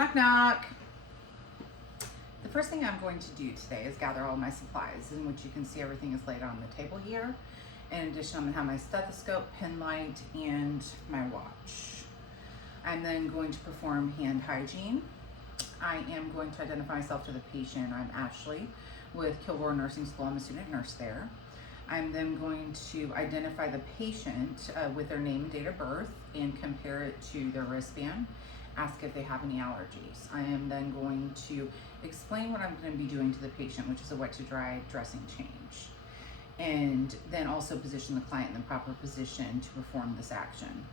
Knock, knock. The first thing I'm going to do today is gather all my supplies, in which you can see everything is laid on the table here. In addition, I'm going to have my stethoscope, pen light, and my watch. I'm then going to perform hand hygiene. I am going to identify myself to the patient. I'm Ashley with Kilgore Nursing School. I'm a student nurse there. I'm then going to identify the patient with their name and date of birth and compare it to their wristband. Ask if they have any allergies. I am then going to explain what I'm going to be doing to the patient, which is a wet to dry dressing change. And then also position the client in the proper position to perform this action.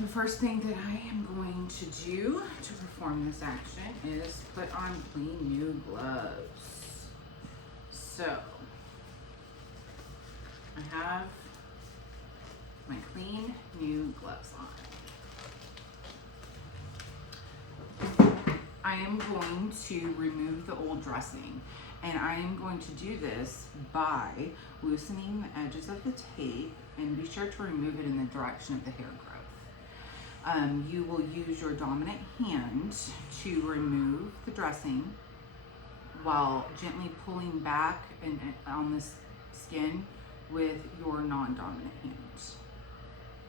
The first thing that I am going to do to perform this action is put on clean new gloves. So, I have my clean new gloves on. I am going to remove the old dressing, and I am going to do this by loosening the edges of the tape, and be sure to remove it in the direction of the hair growth. You will use your dominant hand to remove the dressing while gently pulling back on the skin with your non-dominant hand.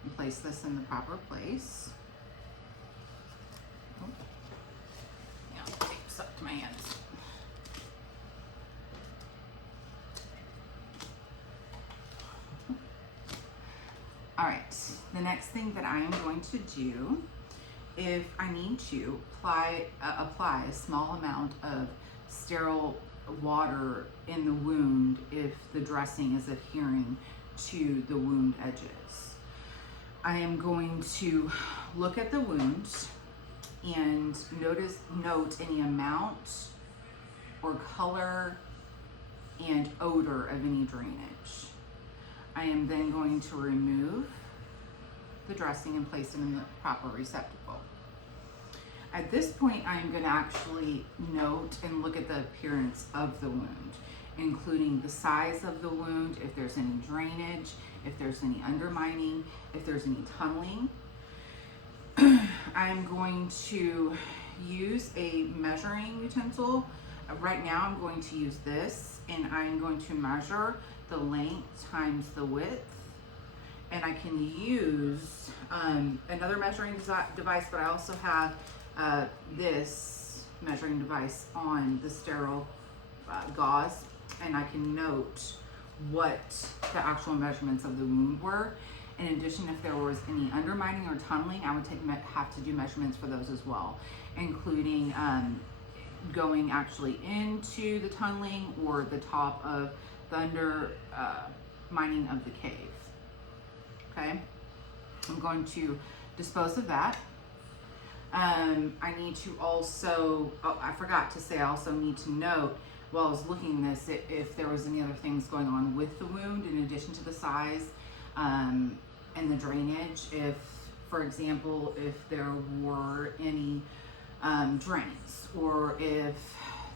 And place this in the proper place. Tapes up to my hands. All right, the next thing that I am going to do, if I need to, apply a small amount of sterile water in the wound if the dressing is adhering to the wound edges. I am going to look at the wound and note any amount or color and odor of any drainage. I am then going to remove the dressing and place it in the proper receptacle. At this point, I am going to actually note and look at the appearance of the wound, including the size of the wound, if there's any drainage, if there's any undermining, if there's any tunneling. I'm going to use a measuring utensil. Right now I'm going to use this, and I'm going to measure the length times the width. And I can use another measuring device, but I also have this measuring device on the sterile gauze, and I can note what the actual measurements of the wound were. In addition, if there was any undermining or tunneling, I would have to do measurements for those as well, including going actually into the tunneling or the top of the undermining of the cave. Okay, I'm going to dispose of that. I need to also, I forgot to say, I also need to note while I was looking at this if there was any other things going on with the wound in addition to the size and the drainage. If, for example, if there were any drains, or if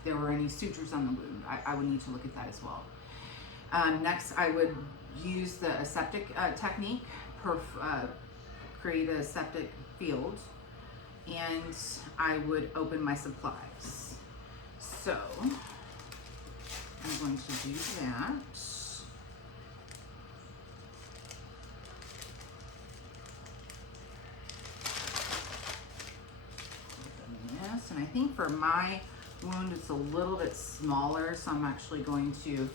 there were any sutures on the wound, I would need to look at that as well. Next, I would use the aseptic technique, create a septic field, and I would open my supplies. So I'm going to do that. Open this, and I think for my wound it's a little bit smaller, so I'm actually going to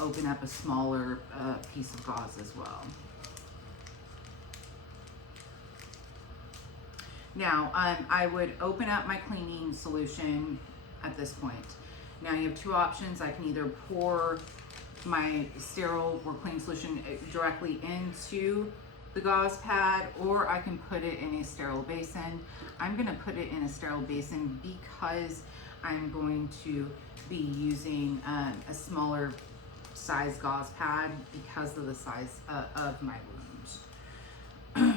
open up a smaller piece of gauze as well. Now, I would open up my cleaning solution at this point. Now you have two options. I can either pour my sterile or clean solution directly into the gauze pad, or I can put it in a sterile basin. I'm gonna put it in a sterile basin because I'm going to be using a smaller size gauze pad because of the size of my wound.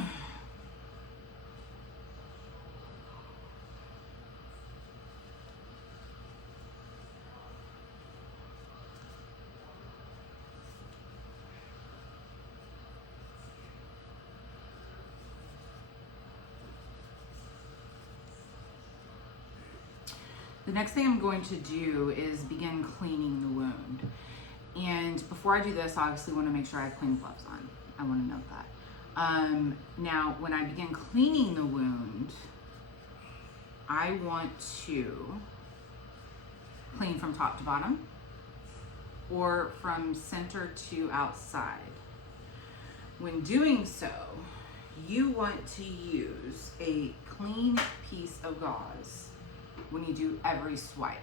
The next thing I'm going to do is begin cleaning the wound. And before I do this, I obviously want to make sure I have clean gloves on. I want to note that. Now, when I begin cleaning the wound, I want to clean from top to bottom or from center to outside. When doing so, you want to use a clean piece of gauze when you do every swipe.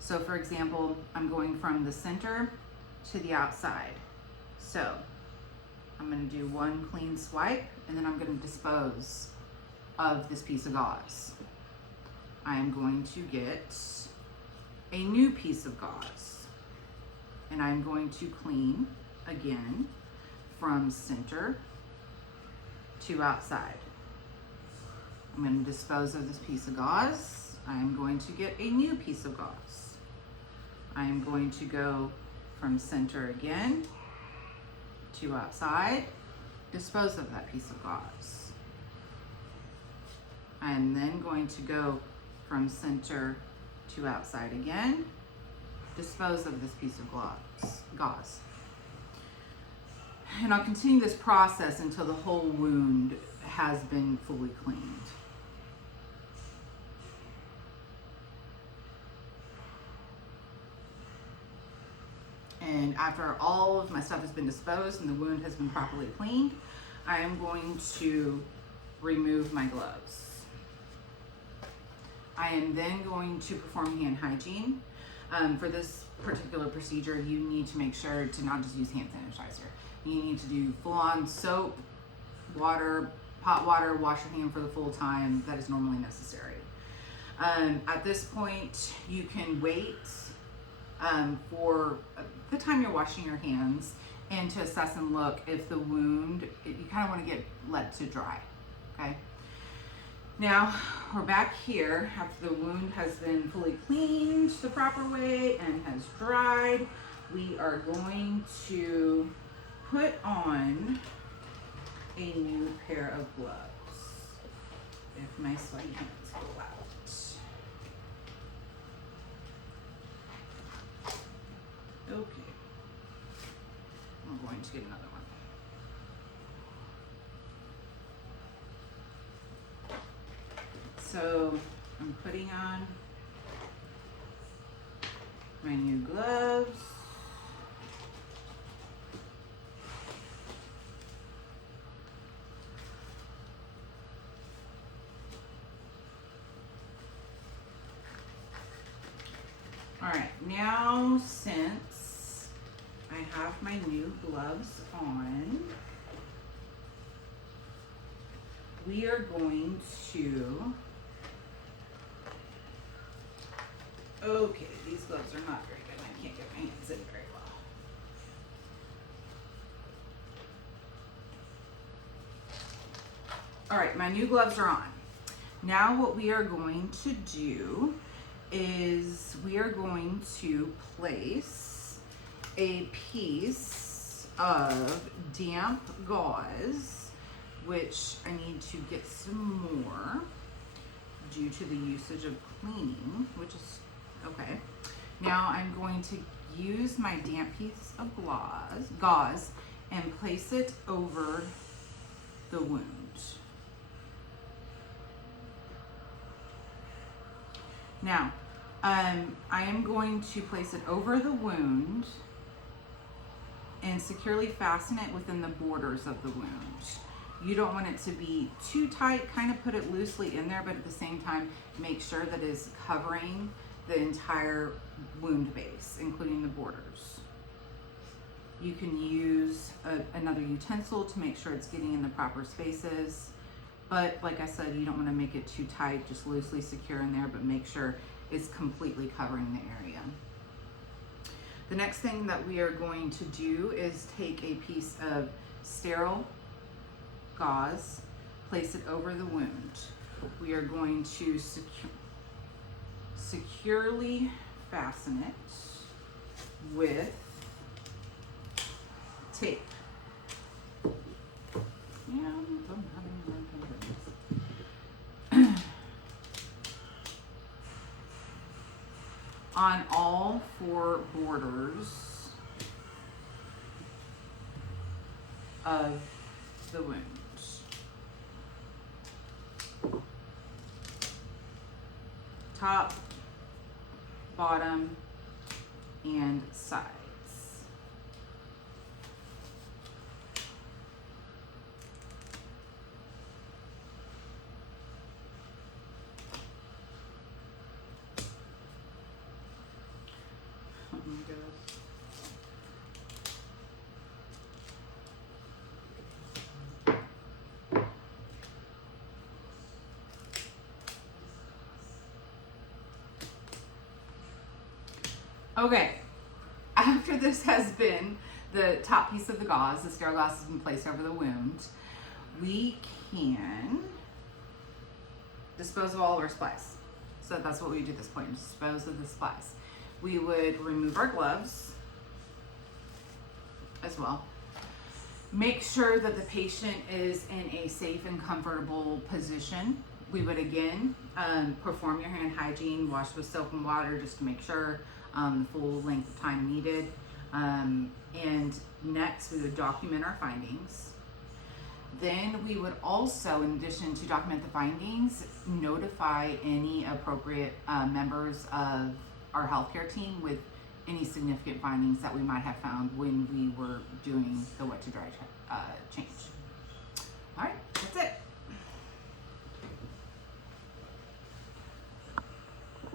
So for example, I'm going from the center to the outside. So I'm going to do one clean swipe and then I'm going to dispose of this piece of gauze. I am going to get a new piece of gauze and I'm going to clean again from center to outside. I'm going to dispose of this piece of gauze. I am going to get a new piece of gauze. I am going to go from center again to outside, dispose of that piece of gauze. I am then going to go from center to outside again, dispose of this piece of gauze. And I'll continue this process until the whole wound has been fully cleaned. And after all of my stuff has been disposed and the wound has been properly cleaned, I am going to remove my gloves. I am then going to perform hand hygiene. For this particular procedure, you need to make sure to not just use hand sanitizer. You need to do full-on soap, water, hot water, wash your hand for the full time that is normally necessary. At this point, you can wait for the time you're washing your hands and to assess and look if the wound, you kind of want to let to dry, okay? Now, we're back here after the wound has been fully cleaned the proper way and has dried. We are going to put on a new pair of gloves. If my sweaty hands go out. Okay. I'm going to get another one. So I'm putting on my new gloves. All right, now since I have my new gloves on, we are going to, okay, these gloves are not very good. I can't get my hands in very well. All right, my new gloves are on. Now what we are going to do is we are going to place a piece of damp gauze, which I need to get some more due to the usage of cleaning, which is okay. Now I'm going to use my damp piece of gauze and place it over the wound. Now, I am going to place it over the wound and securely fasten it within the borders of the wound. You don't want it to be too tight, kind of put it loosely in there, but at the same time, make sure that it is covering the entire wound base, including the borders. You can use another utensil to make sure it's getting in the proper spaces. But like I said, you don't want to make it too tight, just loosely secure in there, but make sure it's completely covering the area. The next thing that we are going to do is take a piece of sterile gauze, place it over the wound. We are going to securely fasten it with tape. Yeah, I'm having a hard time doing this. on all 4 borders of the wound. Top, bottom, and sides. Oh my gosh. Okay, after this has been, the top piece of the gauze, the sterile gauze has been placed over the wound, we can dispose of all of our supplies. So that's what we do at this point, dispose of the supplies. We would remove our gloves as well. Make sure that the patient is in a safe and comfortable position. We would again perform your hand hygiene, wash with soap and water just to make sure the full length of time needed. And next we would document our findings. Then we would also, in addition to document the findings, notify any appropriate members of our healthcare team with any significant findings that we might have found when we were doing the wet to dry change. All right, that's it.